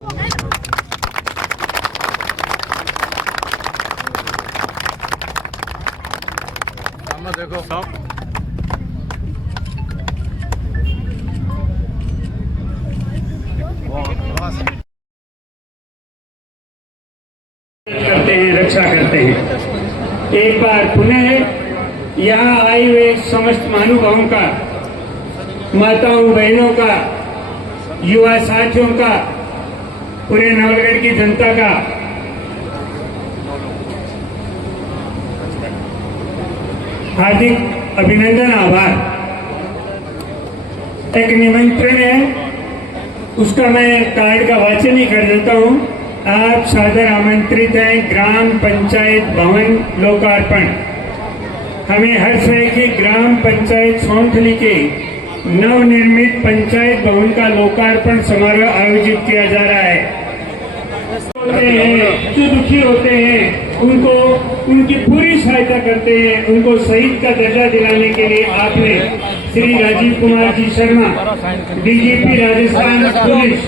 देखो सब करते हैं, रक्षा करते हैं। एक बार पुनः यहाँ आए हुए समस्त महानुभावों का, माताओं बहनों का, युवा साथियों का, पूरे नवलगढ़ की जनता का हार्दिक अभिनंदन, आभार। एक निमंत्रण है, उसका मैं कार्ड का वाचन ही कर देता हूँ। आप सादर आमंत्रित हैं ग्राम पंचायत भवन लोकार्पण। हमें हर्ष है कि ग्राम पंचायत सोनथली के नवनिर्मित पंचायत भवन का लोकार्पण समारोह आयोजित किया जा रहा है। जो दुखी होते हैं उनको उनकी पूरी सहायता करते हैं। उनको शहीद का दर्जा दिलाने के लिए आपने श्री राजीव कुमार जी शर्मा, डीजीपी राजस्थान पुलिस,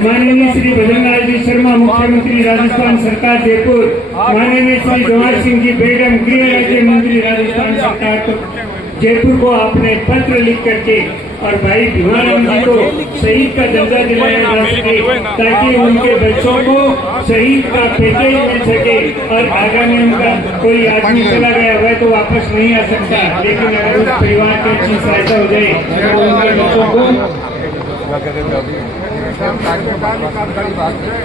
माननीय श्री भजनलाल जी शर्मा, मुख्यमंत्री राजस्थान सरकार जयपुर, माननीय श्री जवाहर सिंह जी बेगम, गृह राज्य मंत्री राजस्थान सरकार जयपुर को आपने पत्र लिख करके और भाई भीमाराम जी को शहीद का दर्जा दिलाया जा सके, ताकि उनके बच्चों को शहीद का पैकेज मिल सके। और आगामी उनका कोई आदमी चला गया हुआ तो वापस नहीं आ सकता, लेकिन अगर उस परिवार की अच्छी सहायता हो जाए तो उनके बच्चों को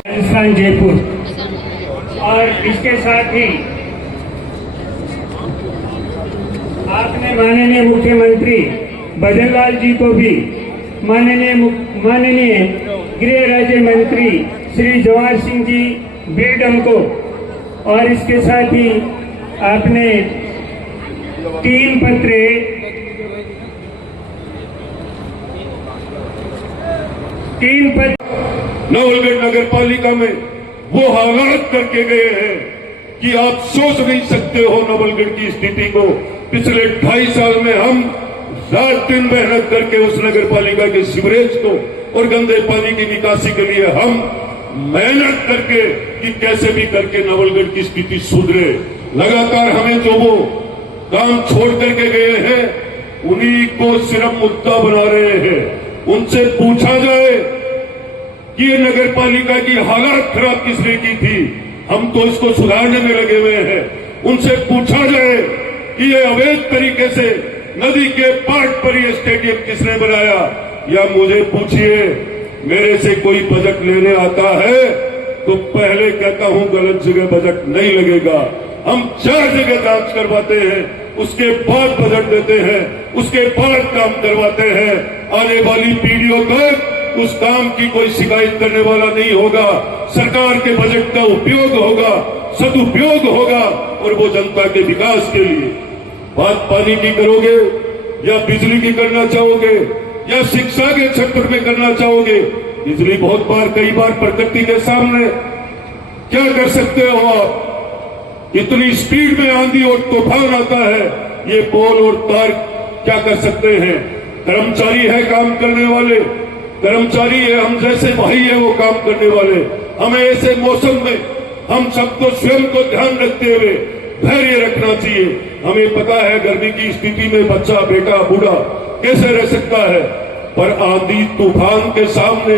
राजस्थान जयपुर। और इसके साथ ही आपने माननीय मुख्यमंत्री भजनलाल जी को भी, माननीय गृह राज्य मंत्री श्री जवाहर सिंह जी बेगम को, और इसके साथ ही आपने 3 पत्र नवलगढ़ नगर पालिका में वो हालात करके गए हैं कि आप सोच नहीं सकते हो नवलगढ़ की स्थिति को। पिछले 2.5 साल में हम रात दिन मेहनत करके उस नगर पालिका के सीवरेज को और गंदे पानी की निकासी के लिए हम मेहनत करके कि कैसे भी करके नवलगढ़ की स्थिति सुधरे। लगातार हमें जो वो काम छोड़ करके गए हैं उन्हीं को सिर्फ मुद्दा बना रहे हैं। उनसे पूछा जाए कि ये नगर पालिका की हालत खराब किसने की थी, हम तो इसको सुधारने में लगे हुए हैं। उनसे पूछा जाए कि ये अवैध तरीके से नदी के पाट पर ये स्टेडियम किसने बनाया, या मुझे पूछिए मेरे से कोई बजट लेने आता है तो पहले कहता हूं गलत जगह बजट नहीं लगेगा। हम 4 जगह जांच करवाते हैं, उसके बाद बजट देते हैं, उसके बाद काम करवाते हैं। आने वाली पीढ़ियों तक उस काम की कोई शिकायत करने वाला नहीं होगा। सरकार के बजट का उपयोग होगा, सदुपयोग होगा और वो जनता के विकास के लिए। बात पानी की करोगे या बिजली की करना चाहोगे या शिक्षा के क्षेत्र में करना चाहोगे? बिजली बहुत बार, कई बार प्रकृति के सामने क्या कर सकते हो आप? इतनी स्पीड में आंधी और तूफान आता है, ये पोल और तार क्या कर सकते हैं? कर्मचारी है काम करने वाले, कर्मचारी है, हम जैसे भाई है वो काम करने वाले। हमें ऐसे मौसम में हम सबको स्वयं को ध्यान रखते हुए धैर्य रखना चाहिए। हमें पता है गर्मी की स्थिति में बच्चा, बेटा, बूढ़ा कैसे रह सकता है, पर आंधी तूफान के सामने,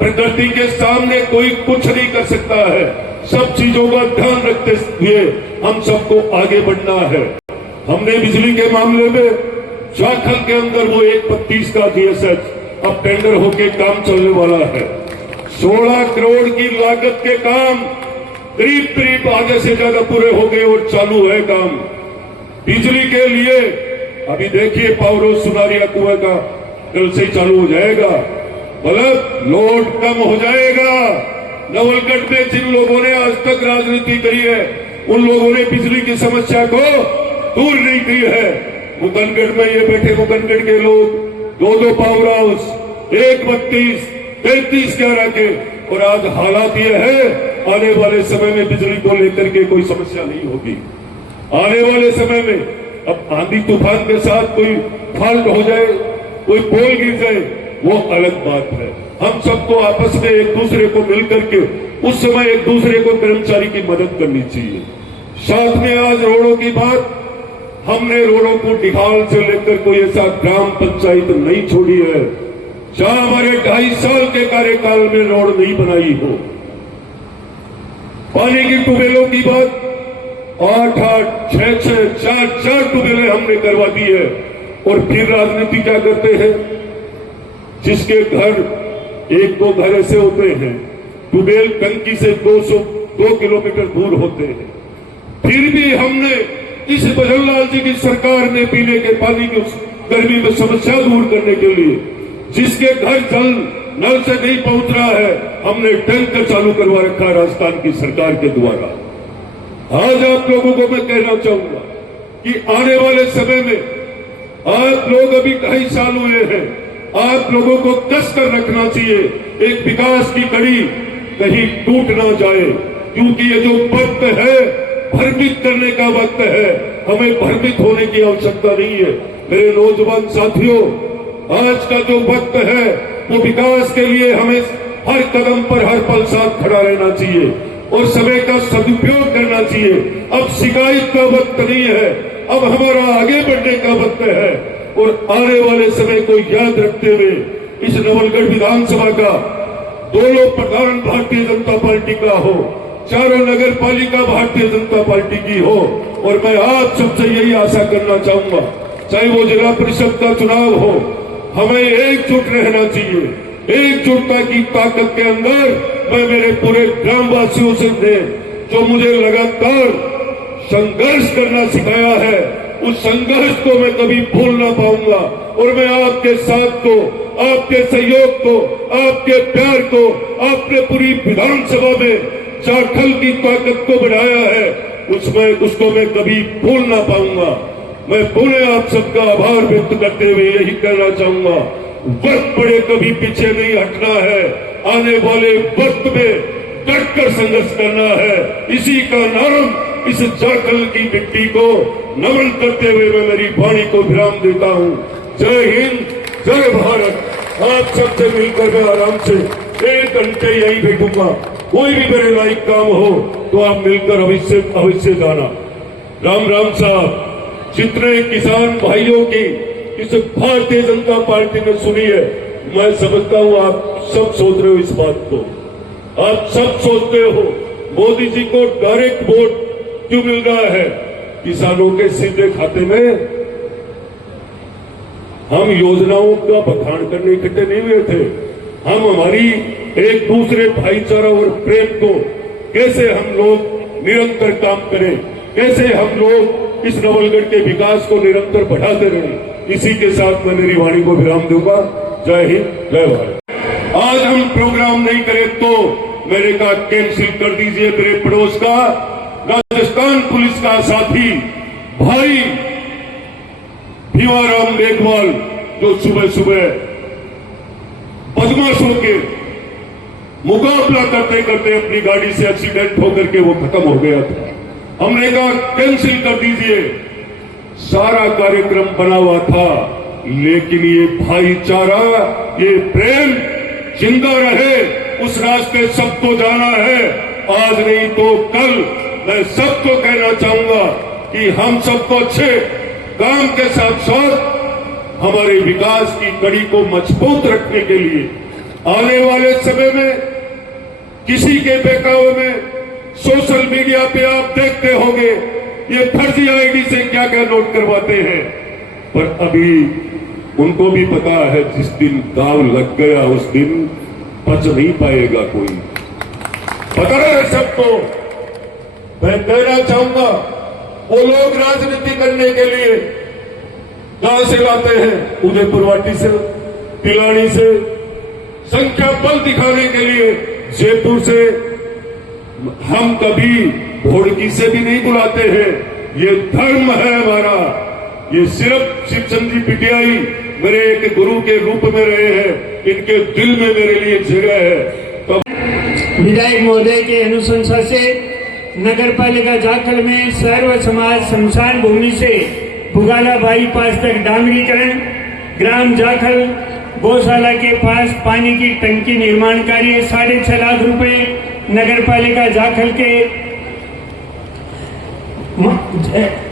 प्रकृति के सामने कोई कुछ नहीं कर सकता है। सब चीजों का ध्यान रखते हुए हम सबको आगे बढ़ना है। हमने बिजली के मामले में जाखल के अंदर वो 132 का जीएसएच अब टेंडर होके काम चलने वाला है। 16 करोड़ की लागत के काम करीब आधे से ज्यादा पूरे हो गए और चालू है काम। बिजली के लिए अभी देखिए पावरो सुनारिया कुएं का कल से ही चालू हो जाएगा, मतलब लोड कम हो जाएगा। नवलगढ़ में जिन लोगों ने आज तक राजनीति करी है उन लोगों ने बिजली की समस्या को दूर नहीं की है। मुकनगढ़ में ये बैठे मुकनगढ़ के लोग 2 पावर हाउस, 132, 33 क्या रखे, और आज हालात ये है आने वाले समय में बिजली को लेकर के कोई समस्या नहीं होगी। आने वाले समय में अब आंधी तूफान के साथ कोई फॉल्ट हो जाए, कोई पोल गिर जाए वो अलग बात है। हम सबको आपस में एक दूसरे को मिलकर के उस समय एक दूसरे को कर्मचारी की मदद करनी चाहिए। साथ में आज रोडों की बात, हमने रोडों को डिहाल से लेकर कोई ऐसा ग्राम पंचायत नहीं छोड़ी है जहां हमारे 2.5 साल के कार्यकाल में रोड नहीं बनाई हो। पानी की ट्यूबवेलों की बात, 8-8, 6-6, 4-4 ट्यूबवेलें हमने करवा दी है। और फिर राजनीति क्या करते हैं, जिसके घर 1-2 घर ऐसे होते हैं, ट्यूबवेल टंकी से 2 किलोमीटर दूर होते हैं, फिर भी हमने इस बजरंगलाल जी की सरकार ने पीने के पानी की गर्मी में समस्या दूर करने के लिए, जिसके घर जल नल से नहीं पहुंच रहा है, हमने टैंकर चालू करवा रखा है राजस्थान की सरकार के द्वारा। आज आप लोगों को मैं कहना चाहूंगा कि आने वाले समय में आप लोग अभी 2.5 साल हुए हैं, आप लोगों को कस कर रखना चाहिए। एक विकास की कड़ी कहीं टूट ना जाए, क्योंकि ये जो वक्त है भ्रमित करने का वक्त है, हमें भ्रमित होने की आवश्यकता नहीं है। मेरे नौजवान साथियों, आज का जो वक्त है वो विकास के लिए हमें हर कदम पर हर पल साथ खड़ा रहना चाहिए और समय का सदुपयोग करना चाहिए। अब शिकायत का वक्त नहीं है, अब हमारा आगे बढ़ने का वक्त है। और आने वाले समय को याद रखते हुए इस नवलगढ़ विधानसभा का दोनों प्रधान भारतीय जनता पार्टी का हो, चारों नगर पालिका भारतीय जनता पार्टी की हो। और मैं आप सबसे यही आशा करना चाहूंगा, चाहे वो जिला परिषद का चुनाव हो, हमें एकजुट रहना चाहिए। एकजुटता की ताकत के अंदर मैं मेरे पूरे ग्रामवासियों से जो मुझे लगातार संघर्ष करना सिखाया है, उस संघर्ष को मैं कभी भूल ना पाऊंगा। और मैं आपके साथ को, आपके सहयोग को, आपके प्यार को, आपने पूरी विधानसभा में जाखल की ताकत को बढ़ाया है, उसको मैं कभी भूल ना पाऊंगा। मैं पुनः आप सबका आभार व्यक्त करते हुए यही कहना चाहूंगा, वक्त पड़े कभी पीछे नहीं हटना है, आने वाले वक्त में डटकर संघर्ष करना है। इसी का नाम इस जाखल की मिट्टी को नमन करते हुए मैं मेरी वाणी को विराम देता हूं। जय हिंद, जय भारत। आप सबसे मिलकर मैं आराम से 1 घंटे यही बैठूंगा। कोई भी मेरे लायक काम हो तो आप मिलकर अवश्य जाना। राम राम साहब, जितने किसान भाइयों की इस भारतीय जनता पार्टी ने सुनी है, मैं समझता हूं आप सब सोच रहे हो इस बात को। आप सब सोचते हो मोदी जी को डायरेक्ट वोट क्यों मिल रहा है। किसानों के सीधे खाते में हम योजनाओं का बखान करने इकट्ठे नहीं हुए थे। हम हमारी एक दूसरे भाईचारा और प्रेम को कैसे हम लोग निरंतर काम करें, कैसे हम लोग इस नवलगढ़ के विकास को निरंतर बढ़ाते रहें। इसी के साथ मैं मेरी वाणी को विराम दूंगा। जय हिंद, जय भारत। आज हम प्रोग्राम नहीं करें तो मेरे का कैंसिल कर दीजिए। मेरे पड़ोस का राजस्थान पुलिस का साथी भाई भीमाराम मेघवाल, जो सुबह सुबह बदमाशों के मुकाबला करते करते अपनी गाड़ी से एक्सीडेंट होकर के वो खत्म हो गया था। हमने कहा कैंसिल कर दीजिए। सारा कार्यक्रम बना हुआ था, लेकिन ये भाईचारा, ये प्रेम जिंदा रहे, उस रास्ते सबको जाना है। आज नहीं तो कल मैं सबको कहना चाहूंगा कि हम सबको अच्छे काम के साथ साथ हमारे विकास की कड़ी को मजबूत रखने के लिए आने वाले समय में किसी के बहकावे में सोशल मीडिया पे आप देखते होंगे ये फर्जी आईडी से क्या क्या नोट करवाते हैं, पर अभी उनको भी पता है जिस दिन दाव लग गया उस दिन बच नहीं पाएगा कोई। पता है सबको। मैं कहना चाहूंगा वो लोग राजनीति करने के लिए कहां से लाते हैं, उदयपुर वाटी से, तिलानी से, संख्या बल दिखाने के लिए जयपुर से। हम कभी घोड़की से भी नहीं बुलाते हैं। ये धर्म है हमारा। ये सिर्फ शिवचंद जी पिटियाई मेरे एक गुरु के रूप में रहे हैं, इनके दिल में मेरे लिए जगह है। तो विधायक महोदय के अनुशंसा से नगर पालिका जाखल में सर्व समाज शमशान भूमि से भुगाला बाईपास तक डामरीकरण, ग्राम जाखल गौशाला के पास पानी की टंकी निर्माण कार्य 6.5 लाख रुपए। नगर पालिका जाखल के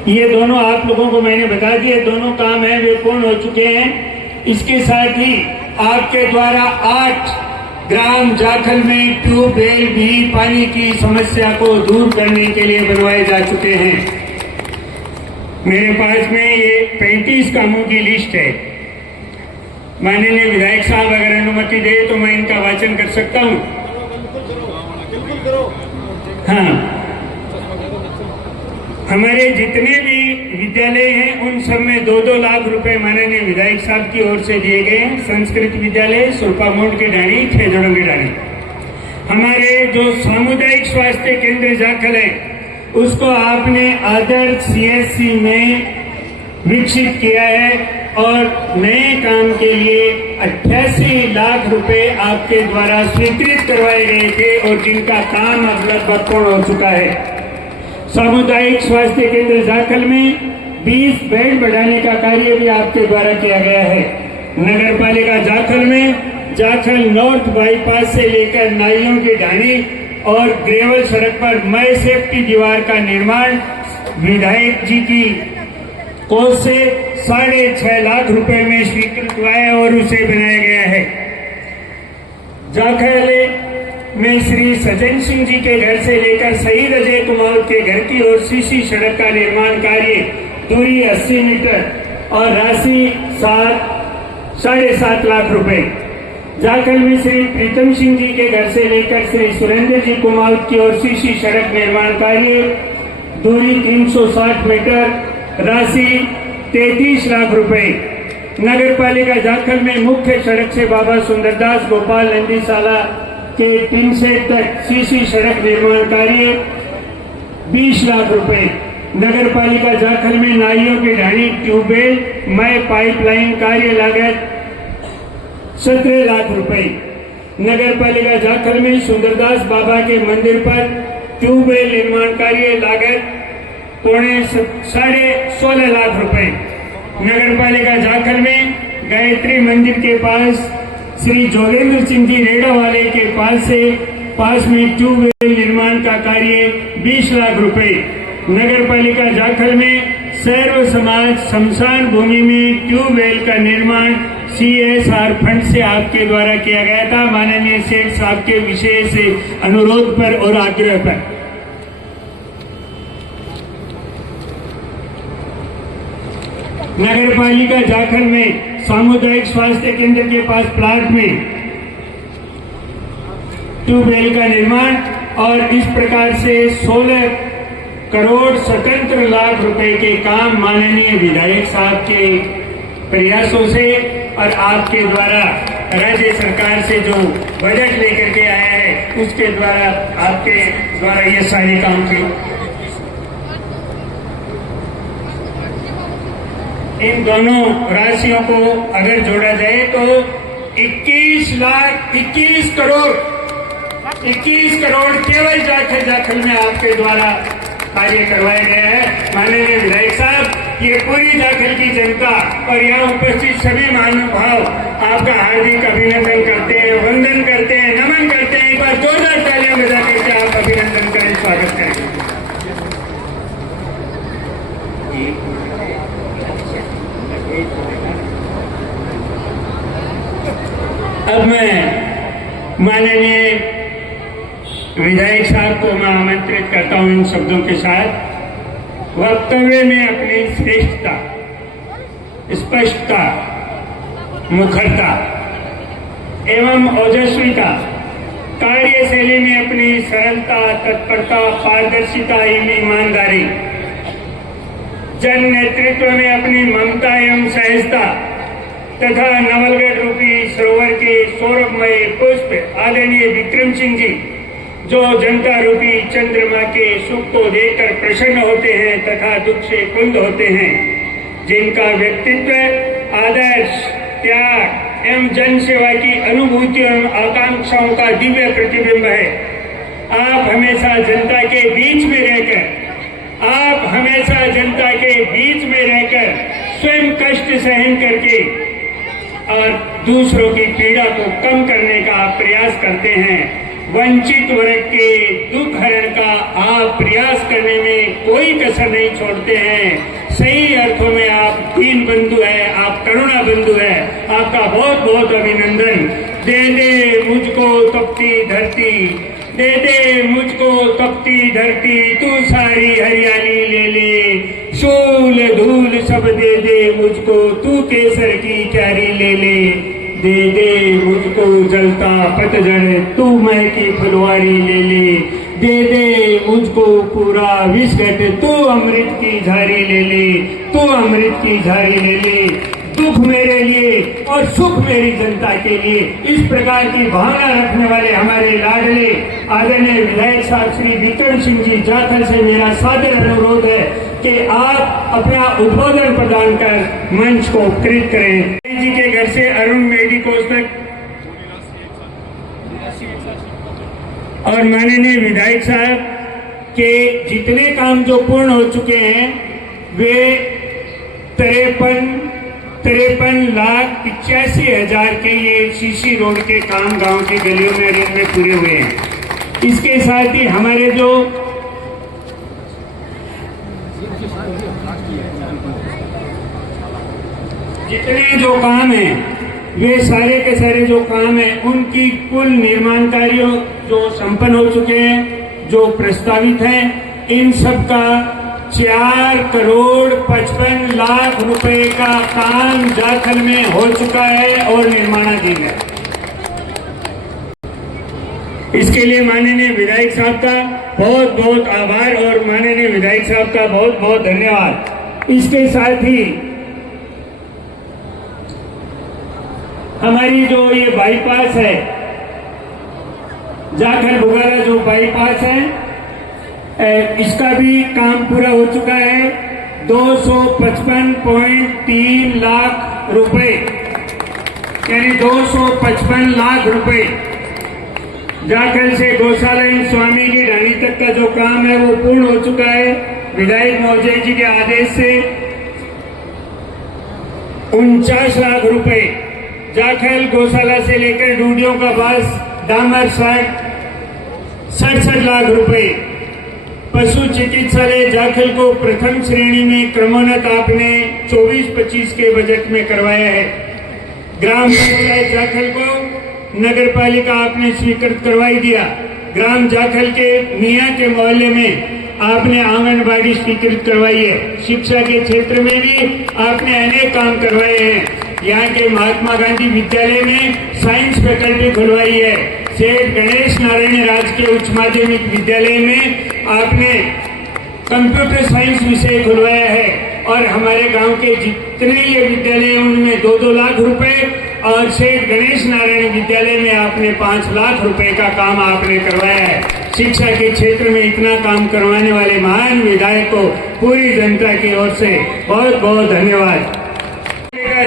ये दोनों आप लोगों को मैंने बता दिए, दोनों काम है वे पूर्ण हो चुके हैं। इसके साथ ही आपके द्वारा 8 ग्राम जाखल में ट्यूबवेल भी पानी की समस्या को दूर करने के लिए बनवाए जा चुके हैं। मेरे पास में ये 35 कामों की लिस्ट है। माननीय विधायक साहब अगर अनुमति दे तो मैं इनका वाचन कर सकता हूं। हाँ, हमारे जितने भी विद्यालय हैं उन सब में 2-2 लाख रुपए माननीय विधायक साहब की ओर से दिए गए हैं। संस्कृत विद्यालय सुरपामोड़ के डाणी, खेजड़ों के डाणी। हमारे जो सामुदायिक स्वास्थ्य केंद्र जाखल है उसको आपने आदर्श सीएससी में विकसित किया है और नए काम के लिए 88 लाख रुपए आपके द्वारा स्वीकृत करवाए गए थे और जिनका काम अब लगभग पूर्ण हो चुका है। सामुदायिक स्वास्थ्य केंद्र जाखल में 20 बेड बढ़ाने का कार्य भी आपके द्वारा किया गया है। नगर पालिका जाखल में जाखल नॉर्थ बाईपास से लेकर नाइयों की ढाणी और ग्रेवल सड़क पर मय सेफ्टी दीवार का निर्माण विधायक जी की कोष से 6.5 लाख रुपए में स्वीकृत हुआ है और उसे बनाया गया है। जाखल में श्री सज्जन सिंह जी के घर से लेकर शहीद अजय कुमार के घर की ओर सीसी सड़क का निर्माण कार्य, दूरी 80 मीटर और राशि 7.5 लाख रुपए। जाखल में श्री प्रीतम सिंह जी के घर से लेकर श्री सुरेंद्र जी कुमार की ओर सीसी सड़क निर्माण कार्य, दूरी 360 मीटर, राशि 33 लाख रुपए। नगर पालिका जाखल में मुख्य सड़क से बाबा सुंदरदास गोपाल नंदीशाला के 3 सेट तक सीसी सड़क निर्माण कार्य 20 लाख रुपए। नगर पालिका जाखल में नालियों की ढाणी, ट्यूबवेल, मय पाइपलाइन कार्य लागत 17 लाख रुपए। नगर पालिका जाखल में सुंदरदास बाबा के मंदिर पर ट्यूबवेल निर्माण कार्य लागत 16.5 लाख रुपए। नगर पालिका जाखल में गायत्री मंदिर के पास श्री जोगेंद्र सिंह जी रेडा वाले के पास में ट्यूबवेल निर्माण का कार्य 20 लाख रुपए। नगर पालिका जाखल में सर्व समाज शमशान भूमि में ट्यूबवेल का निर्माण CSR फंड से आपके द्वारा किया गया था, माननीय सेठ साहब के विशेष अनुरोध पर और आग्रह पर। नगर पालिका जाखल में सामुदायिक स्वास्थ्य केंद्र के पास प्लाट में ट्यूबवेल का निर्माण और इस प्रकार से 16 करोड़ 77 लाख रुपए के काम माननीय विधायक साहब के प्रयासों से और आपके द्वारा राज्य सरकार से जो बजट लेकर के आया है उसके द्वारा आपके द्वारा ये सारे काम किए। इन दोनों राशियों को अगर जोड़ा जाए तो 21 करोड़ केवल जाखल में आपके द्वारा कार्य करवाया गया है। माननीय विधायक साहब, ये पूरी जाखल की जनता और यहाँ उपस्थित सभी महानुभाव आपका हार्दिक अभिनंदन करते हैं, वंदन करते हैं, नमन करते हैं। एक बार जोरदार तालियां बजा करके आप अभिनंदन करें, स्वागत करें। अब मैं माननीय विधायक साहब को मैं आमंत्रित करता हूं इन शब्दों के साथ वक्तव्य में अपनी श्रेष्ठता, स्पष्टता, मुखरता एवं ओजस्विता, कार्यशैली में अपनी सरलता, तत्परता, पारदर्शिता एवं ईमानदारी, जन नेतृत्व में अपनी ममता एवं सहजता तथा नवलगढ़ रूपी सरोवर के सौरभमय पुष्प आदरणीय विक्रम सिंह जी जो जनता रूपी चंद्रमा के सुख को देखकर प्रसन्न होते हैं तथा दुख से कुंद होते हैं, जिनका व्यक्तित्व आदर्श, त्याग एवं जन सेवा की अनुभूति एवं आकांक्षाओं का दिव्य प्रतिबिंब है। आप हमेशा जनता के बीच में रहकर स्वयं कष्ट सहन करके और दूसरों की पीड़ा को कम करने का आप प्रयास करते हैं। वंचित वर्ग के दुख हरण का आप प्रयास करने में कोई कसर नहीं छोड़ते हैं। सही अर्थों में आप दीन बंधु है, आप करुणा बंधु है। आपका बहुत बहुत अभिनंदन। दे दे मुझको तपती धरती, दे दे मुझको तपती धरती, तू सारी हरियाली ले ले, शूल धूल सब दे दे मुझको, तू केसर की क्यारी ले ले। दे दे मुझको जलता पतझड़, तू महकी फुलवारी ले ले। दे दे मुझको पूरा विस्कट, तू अमृत की झारी ले ले, तू अमृत की झारी ले ले। दुख मेरे लिए और सुख मेरी जनता के लिए, इस प्रकार की भावना रखने वाले हमारे लाडले आदरणीय विधायक साहब श्री विक्रम सिंह जी जाखल से मेरा सादर अनुरोध है कि आप अपना उद्बोधन प्रदान कर मंच को कृत करें। जी के घर से अरुण मेडी कोष तक और माननीय विधायक साहब के जितने काम जो पूर्ण हो चुके हैं वे 53,85,000 के ये सीसी रोड के काम गांव की गलियों में रेल में पूरे हुए हैं। इसके साथ ही हमारे जो जितने जो काम हैं वे सारे के सारे जो काम हैं उनकी कुल निर्माण कार्यों जो संपन्न हो चुके हैं, जो प्रस्तावित हैं, इन सब का 4,55,00,000 रुपए का काम जाखल में हो चुका है और निर्माणाधीन है। इसके लिए माननीय विधायक साहब का बहुत बहुत आभार और माननीय विधायक साहब का बहुत बहुत धन्यवाद। इसके साथ ही हमारी जो ये बाईपास है, जाखल बुगारा जो बाईपास है, इसका भी काम पूरा हो चुका है। 255.3 लाख रुपए, यानी 255 लाख रुपए जाखल से गौशाला स्वामी की ढाणी तक का जो काम है वो पूर्ण हो चुका है। विधायक महोदय जी के आदेश से 49 लाख रुपए जाखल गौशाला से लेकर डूडियों का बस डामर 67 लाख रुपए, पशु चिकित्सालय जाखल को प्रथम श्रेणी में क्रमोन्नत आपने 24-25 के बजट में करवाया है। ग्राम पंचायत जाखल को नगर पालिका आपने स्वीकृत करवाई दिया। ग्राम जाखल के मियाँ के मोहल्ले में आपने आंगनबाड़ी स्वीकृत करवाई है। शिक्षा के क्षेत्र में भी आपने अनेक काम करवाए हैं। यहाँ के महात्मा गांधी विद्यालय में साइंस फैकल्टी खुलवाई है। सेठ गणेश नारायण राजकीय उच्च माध्यमिक विद्यालय में आपने कंप्यूटर साइंस विषय खुलवाया है। और हमारे गांव के जितने ये विद्यालय हैं उनमें 2-2 लाख रुपए और सेठ गणेश नारायण विद्यालय में आपने 5 लाख रुपए का काम आपने करवाया है। शिक्षा के क्षेत्र में इतना काम करवाने वाले महान विधायक को पूरी जनता की ओर से बहुत बहुत धन्यवाद।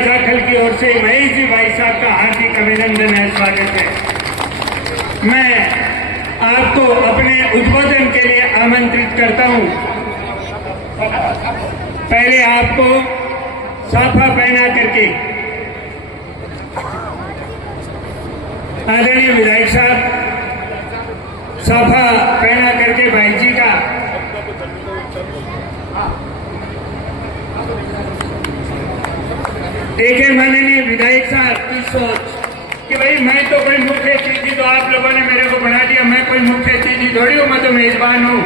जाखल की ओर से महेश जी भाई साहब का हार्दिक अभिनंदन है, स्वागत है। मैं आपको अपने उद्बोधन के लिए आमंत्रित करता हूं। पहले आपको साफा पहना करके आदरणीय विधायक साहब साफा पहना करके भाई जी का देखे। माननीय विधायक साहब की सोच कि भाई मैं तो कोई मुख्य अतिथि, तो आप लोगों ने मेरे को बना दिया, मैं कोई मुख्य अतिथि थोड़ी हूँ, मैं तो मेजबान हूँ।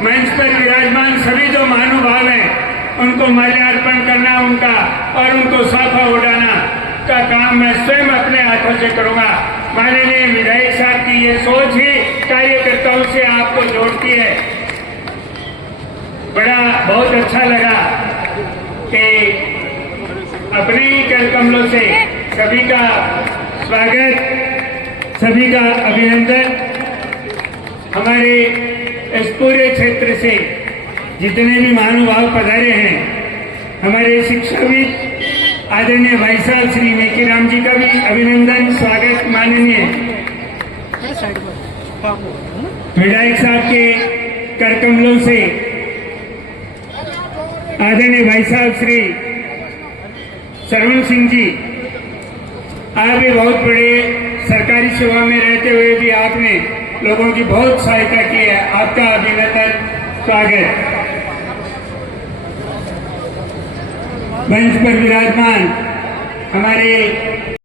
मंच पर विराजमान सभी जो महानुभाव हैं उनको माल्यार्पण करना उनका और उनको साफा उड़ाना का काम मैं स्वयं अपने हाथों से करूंगा। माननीय विधायक साहब की ये सोच ही कार्यकर्ताओं से आपको जोड़ती है। बड़ा बहुत अच्छा लगा कि अपने ही कर कमलों से सभी का स्वागत, सभी का अभिनंदन। हमारे इस पूरे क्षेत्र से जितने भी महानुभाव पधारे हैं, हमारे शिक्षाविद आदरणीय भाई साहब श्री मेकीराम जी का भी अभिनंदन, स्वागत। माननीय विधायक साहब के कर कमलों से आदरणीय भाई साहब श्री सरवण सिंह जी आप भी बहुत बड़े सरकारी सेवा में रहते हुए भी आपने लोगों की बहुत सहायता की है। आपका अभिनंदन, स्वागत। मंच पर विराजमान हमारे